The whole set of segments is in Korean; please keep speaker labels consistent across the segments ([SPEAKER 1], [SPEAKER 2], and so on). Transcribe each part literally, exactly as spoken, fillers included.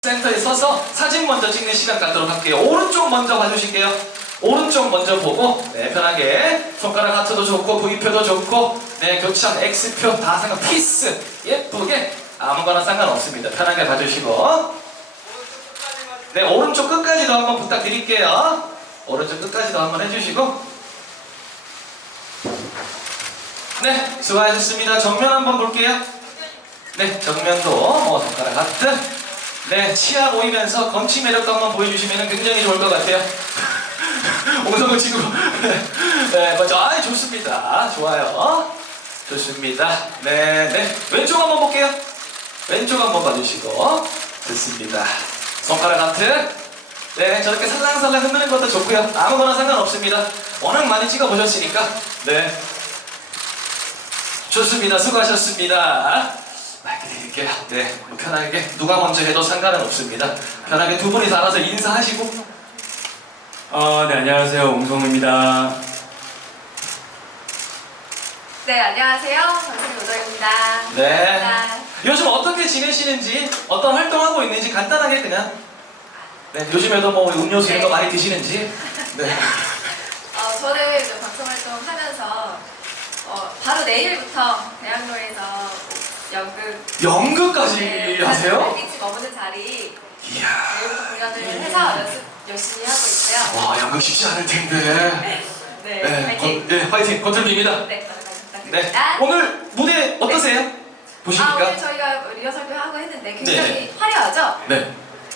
[SPEAKER 1] 센터에 서서 사진 먼저 찍는 시간 갖도록 할게요. 오른쪽 먼저 봐주실게요. 오른쪽 먼저 보고 네, 편하게 손가락 하트도 좋고 V표도 좋고 네, 교참 X표 다 상관 피스 예쁘게 아무거나 상관없습니다. 편하게 봐주시고 네, 오른쪽 끝까지도 한번 부탁드릴게요. 오른쪽 끝까지도 한번 해주시고 네, 수고하셨습니다. 정면 한번 볼게요. 네, 정면도 뭐 손가락 하트 네, 치아 보이면서 검치 매력도 한번 보여주시면 굉장히 좋을 것 같아요. 옹성은 친구. 네, 먼저, 아, 좋습니다. 좋아요. 좋습니다. 네, 네. 왼쪽 한번 볼게요. 왼쪽 한번 봐주시고. 좋습니다. 손가락 하트. 네, 저렇게 살랑살랑 흔드는 것도 좋고요. 아무거나 상관없습니다. 워낙 많이 찍어보셨으니까. 네. 좋습니다. 수고하셨습니다. 마이크 드릴게요. 네, 뭐 편하게 누가 먼저 해도 상관은 없습니다. 편하게 두 분이서 알아서 인사하시고.
[SPEAKER 2] 어, 네, 안녕하세요. 옹성우입니다.
[SPEAKER 3] 네, 안녕하세요. 방송인 노정입니다.
[SPEAKER 1] 네.
[SPEAKER 3] 반갑습니다.
[SPEAKER 1] 요즘 어떻게 지내시는지, 어떤 활동하고 있는지 간단하게 그냥. 네, 요즘에도 뭐 음료수 이런 거 많이 드시는지. 네.
[SPEAKER 3] 어, 저는 이제 방송 활동 하면서 어, 바로 내일부터 대학로에서 연극
[SPEAKER 1] 연극까지
[SPEAKER 3] 네,
[SPEAKER 1] 하세요?
[SPEAKER 3] 빛이 머무는 자리
[SPEAKER 1] 이야.
[SPEAKER 3] 내일부터 공연을 해서 연습 열심히 하고 있고요.
[SPEAKER 1] 와, 연극 쉽지 않을 텐데.
[SPEAKER 3] 네,
[SPEAKER 1] 네,
[SPEAKER 3] 파이팅.
[SPEAKER 1] 건, 네, 화이팅. 건틀입니다.
[SPEAKER 3] 네,
[SPEAKER 1] 네.
[SPEAKER 3] 부탁드립니다.
[SPEAKER 1] 오늘 무대 어떠세요?
[SPEAKER 3] 아,
[SPEAKER 1] 보시니까?
[SPEAKER 3] 오늘 저희가 리허설도 하고 했는데 굉장히
[SPEAKER 1] 네.
[SPEAKER 3] 화려하죠?
[SPEAKER 1] 네.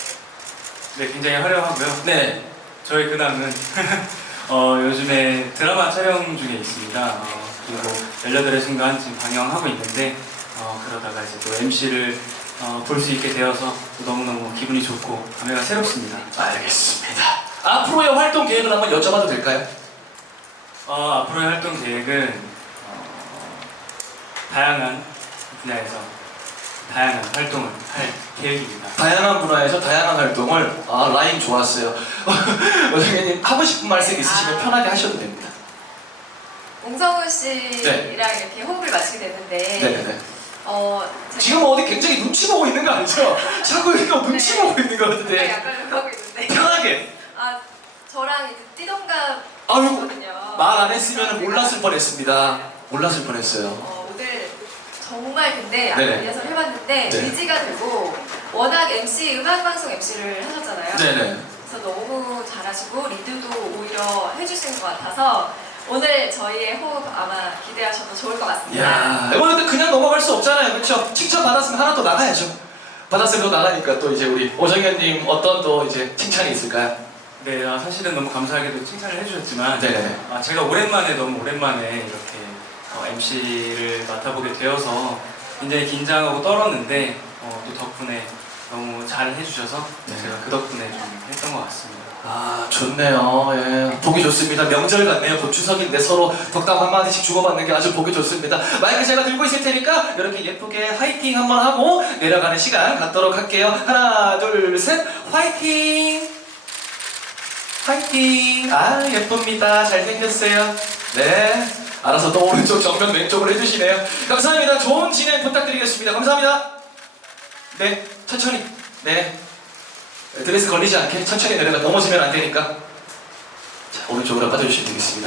[SPEAKER 2] 네, 굉장히 화려하고요.
[SPEAKER 1] 네.
[SPEAKER 2] 저희 근황은 어, 요즘에 드라마 촬영 중에 있습니다. 어, 그리고 열여덟의 순간 지금 방영하고 있는데 어, 그러다가 이제 또 엠씨를 어, 볼 수 있게 되어서 또 너무너무 기분이 좋고 감회가 새롭습니다.
[SPEAKER 1] 알겠습니다. 앞으로의 활동 계획을 한번 여쭤봐도 될까요?
[SPEAKER 2] 어, 앞으로의 활동 계획은 어, 다양한 분야에서 다양한 활동을 할 계획입니다.
[SPEAKER 1] 다양한 분야에서 다양한 활동을. 아, 라인 좋았어요. 원장님 하고 싶은 말씀 있으시면
[SPEAKER 3] 아.
[SPEAKER 1] 편하게 하셔도 됩니다.
[SPEAKER 3] 옹성우 씨랑
[SPEAKER 1] 네.
[SPEAKER 3] 이렇게 호흡을 맞추게 됐는데
[SPEAKER 1] 네네네.
[SPEAKER 3] 어, 제가
[SPEAKER 1] 지금 어디 굉장히 눈치 보고 있는 거 아니죠? 자꾸 이거 눈치
[SPEAKER 3] 네.
[SPEAKER 1] 보고 있는 거
[SPEAKER 3] 네,
[SPEAKER 1] 같은데.
[SPEAKER 3] 약간 그러고 있는데
[SPEAKER 1] 편하게.
[SPEAKER 3] 아, 저랑 이제 띠동갑
[SPEAKER 1] 아유,
[SPEAKER 3] 거든요.
[SPEAKER 1] 말 안 했으면 몰랐을 뻔했습니다. 몰랐을 뻔했어요.
[SPEAKER 3] 어, 오늘 정말 근데 아까
[SPEAKER 1] 네네.
[SPEAKER 3] 리허설 해봤는데
[SPEAKER 1] 네.
[SPEAKER 3] 의지가 되고 워낙 엠씨 음악방송 엠씨를 하셨잖아요.
[SPEAKER 1] 네네.
[SPEAKER 3] 그래서 너무 잘하시고 리드도 오히려 해주신 것 같아서 오늘 저희의 호흡 아마 기대하셔도 좋을 것 같습니다.
[SPEAKER 1] 이야, 이번에도 그냥 넘어갈 수 없잖아요. 그렇죠? 칭찬 받았으면 하나 더 나가야죠. 받았으면 더 나가니까 또 이제 우리 오정현님 어떤 또 이제 칭찬이 있을까요?
[SPEAKER 2] 네, 아, 사실은 너무 감사하게도 칭찬을 해주셨지만
[SPEAKER 1] 네네.
[SPEAKER 2] 아, 제가 오랜만에 너무 오랜만에 이렇게 어, 엠씨를 맡아보게 되어서 굉장히 긴장하고 떨었는데 어, 또 덕분에 너무 잘 해주셔서
[SPEAKER 1] 네.
[SPEAKER 2] 제가 그 덕분에 좀 했던 것 같습니다.
[SPEAKER 1] 아, 좋네요. 예. 보기 좋습니다. 명절 같네요. 곧 추석인데 서로 덕담 한마디씩 주고받는 게 아주 보기 좋습니다. 마이크 제가 들고 있을 테니까 이렇게 예쁘게 화이팅 한번 하고 내려가는 시간 갖도록 할게요. 하나, 둘, 셋. 화이팅! 화이팅! 아, 예쁩니다. 잘생겼어요. 네. 알아서 또 오른쪽, 정면, 왼쪽으로 해주시네요. 감사합니다. 좋은 진행 부탁드리겠습니다. 감사합니다. 네, 천천히. 네. 드레스 걸리지 않게 천천히 내려가. 넘어지면 안 되니까. 자, 오른쪽으로 빠져주시면 되겠습니다.